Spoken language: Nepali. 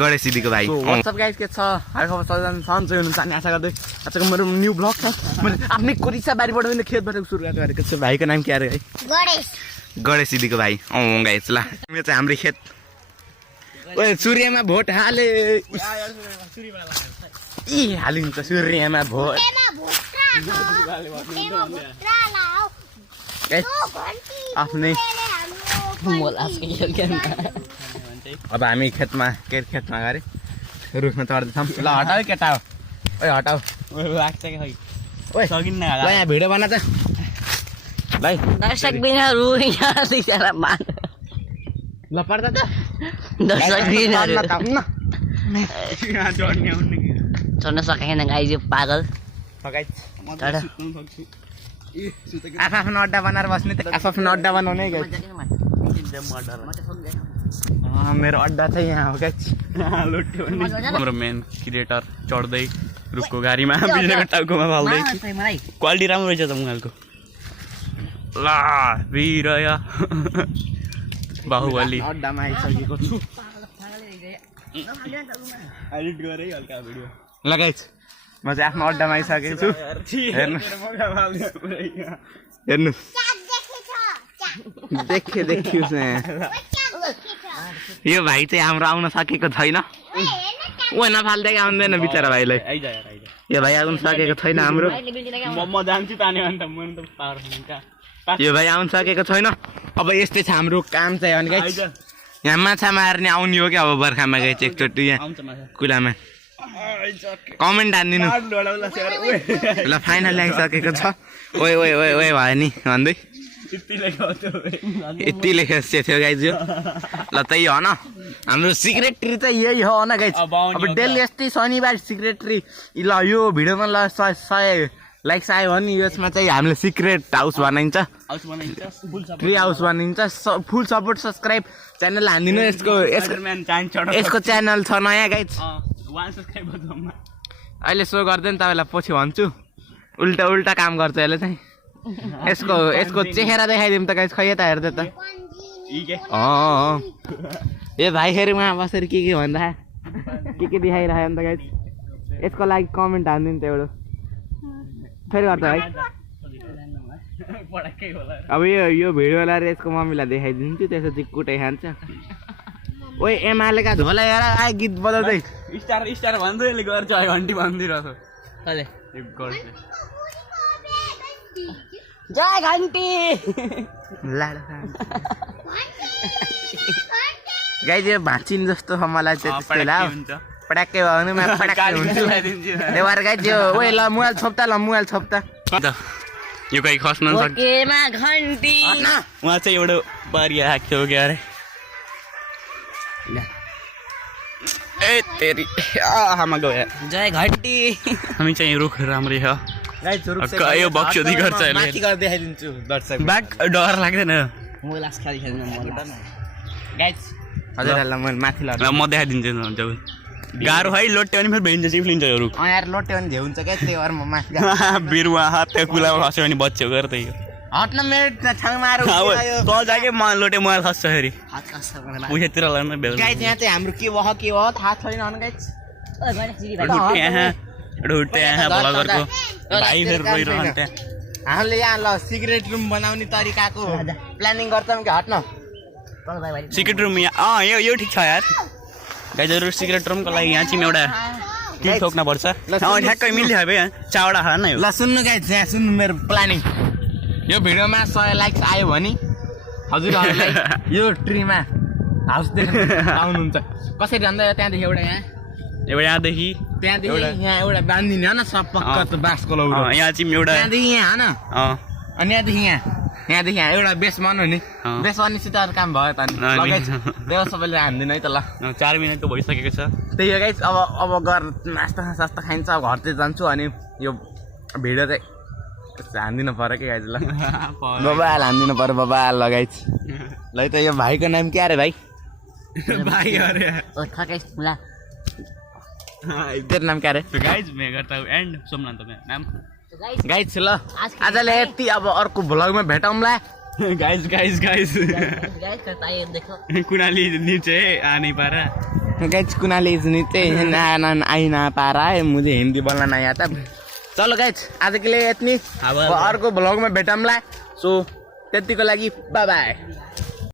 गणेश दिदीको भाइ व्हाट्सएप गाइस के छ हाल खबर सबैजना सन्चै हुनुहुन्छ अनि आशा गर्दै आजको मेरो न्यू ब्लग छ मैले आफ्नै कोरिसा बारीबाट मैले खेतबाट सुरुवात गरेको छु भाइको नाम के अरे है गणेश दिदीको भाइ गाइस ल यो चाहिँ हाम्रो खेत ओए सूर्यमा भोट हाले ई हालिन्छ सूर्यमा भोट आफ्नै अब हामी खेतमा गरे रुखमा चढ्दैछौँ ल हटाऊ केटा हो ओए हटाऊ लाग्छ कि खै ओए सकिन्न यहाँ भिडियो बना त भाइ दर्शक बिनहरू ल पर्दा त दर्शक बिनहरू चढ्न सकेन गाइज यो पागल आफ्नो अड्डा बनाएर बस्ने आफ्नो अड्डा बनाउने मेरो अड्डा चाहिँ यहाँ हो क्या हाम्रो मेन क्रिएटर चढ्दै रुखको गाडीमा बिजनेको टाउकोमा फाल्दै क्वालिटी राम्रो रहेछ त मुहालको ल वीरय बाहुबली अड्डामा आइसकेको छु लगाइछ म चाहिँ आफ्नो अड्डामा आइसकेको छु हेर्नु देखियो यो भाइ चाहिँ हाम्रो आउन सकेको छैन ओ नफाल्दै आउँदैन बिचरा भाइलाई यो भाइ आउन सकेको छैन हाम्रो यो भाइ आउन सकेको छैन अब यस्तै छ हाम्रो काम चाहिँ अनि गाइस यहाँ माछा मार्ने आउने हो क्या अब बर्खामा गएछ एकचोटि यहाँ कुलामा कमेन्ट हानिदिनु ल फाइनल आइसकेको छ ओए ओए ओए ओए भयो नि भन्दै यति लेखेको थियो गाइज यो ल त्यही हो न हाम्रो सिक्रेटरी चाहिँ यही हो न गाइज अब डेली यस्तै शनिबार सिक्रेटरी ल यो भिडियोमा ल 100 लाइक्स आयो भने यसमा चाहिँ हामीले सिक्रेट हाउस बनाइन्छ ट्री हाउस बनिन्छ फुल सपोर्ट सब्सक्राइब च्यानल हानिदिनु यसको च्यानल छ नयाँ गाइज अहिले सो गर्दैन तपाईँलाई पछि भन्छु उल्टा काम गर्छ यसले चाहिँ यसको चेहरा देखाइदिउँ त गाइस खै यता हेर्दै त ए भाइहरू उहाँ बसेर के भन्दा के देखाइरह्यो अन्त गाइस यसको लागि कमेन्ट हानिदिनु त एउटा फेरि गर्छ भाइ अब यो भिडियोलाई यसको मम्मीलाई देखाइदिन्छु त्यसपछि कुटाइ खान्छ ओए एमालेका झोला हेर आए गीत बजाउँदै स्टार भन्दै यसले गर्छ घन्टी भनिदिइरहेको जय घन्टी गाइज यो भाँचिन जस्तो छ मलाई चाहिँ त्यस्तै ला पटाक्कै भयो भने म पटाक्कै हुन्छु देवार गाइज यो ओए ल मोबाइल छोप्ता यो गाई खस्न सक्छ घन्टी उहाँ चाहिँ एउटा बारिया आएको थियो क्या अरे ए तेरी आमा गयो जय घन्टी हामी चाहिँ रुख राम्रै छ यो बक्सोदी गर्छ माथि गरेर देखाइदिन्छु दर्शक ब्याक डर लाग्दैन गाइस हजुरहरुलाई म माथि ल म देखाइदिन्छु जाऊ गाह्रो है लोट्यो भने फेरि भेइन्छ चिप्लिन्छ यो रुख यार लोट्यो भने झेउन्छ क्या त्यही भएर म माथि बिरुवा हात कुलामा खस्यो भने बच्यो गर त्यही हट्न मेरो ठाउँमा आएर त जाके म लोटे मोबाइल खस्छ फेरि उखेतिर लाग्न भेल गाइस यहाँ चाहिँ हाम्रो के भयो थाहा छैन अन गाइस ब्लगरको भाइ फेरि रोइरहन्छ हामीले यहाँ ल सिक्रेट रुम बनाउने तरिकाको प्लानिङ गर्छौँ कि हट्न सिक्रेट रुम यहाँ यो ठिक छ यार गाइजहरू सिक्रेट रुमको लागि यहाँ चाहिँ एउटा टिप ठोक्न पर्छ ठ्याक्कै मिल्यो अब यहाँ चावडा खान नै हो ल सुन्नु गाइज यहाँ सुन्नु मेरो प्लानिङ यो भिडियोमा 100 लाइक्स आयो भने हजुरहरूलाई यो ट्रीमा हाउस देख्न आउनुहुन्छ कसरी भन्दा त्यहाँदेखि एउटा यहाँदेखि यहाँ एउटा बाँधिने हो न सब पक्का बाँसको लौरो यहाँ चाहिँ एउटा त्यहाँदेखि यहाँ होइन अनि यहाँदेखि यहाँ एउटा बेस बनाउनु नि बेस बनिसित अरू काम भयो त त्यो सबैले हान्दिनँ है त ल 4 मिनट त भइसकेको छ त्यही हो गाइस अब घर नास्ता खाइन्छ अब घरतिर जान्छु अनि यो भिडियो चाहिँ हान्दिनु पर्यो कि गाइस ल बबाल हान्दिनु पर्यो बबाल लगाइछ ल त यो भाइको नाम के अरे भाइ अरे तेरो नाम क्या अरे गाइज मैं करता हूँ एन्ड सोमनाथ नाम गाइज ल आजले यति अब अर्को भ्लगमा भेटौँला गाइस गाइस गाइस टायर देखो कुनाली नीचे आ नहीं पा रहा गाइस कुनाली इज नीचे आई ना पा रहा है मुझे हिंदी बोलना नहीं आता चलो गाइस आज के लिए इतनी अब अर्को ब्लॉग में भेटौँला सो त्यतिको लागि बाय बाय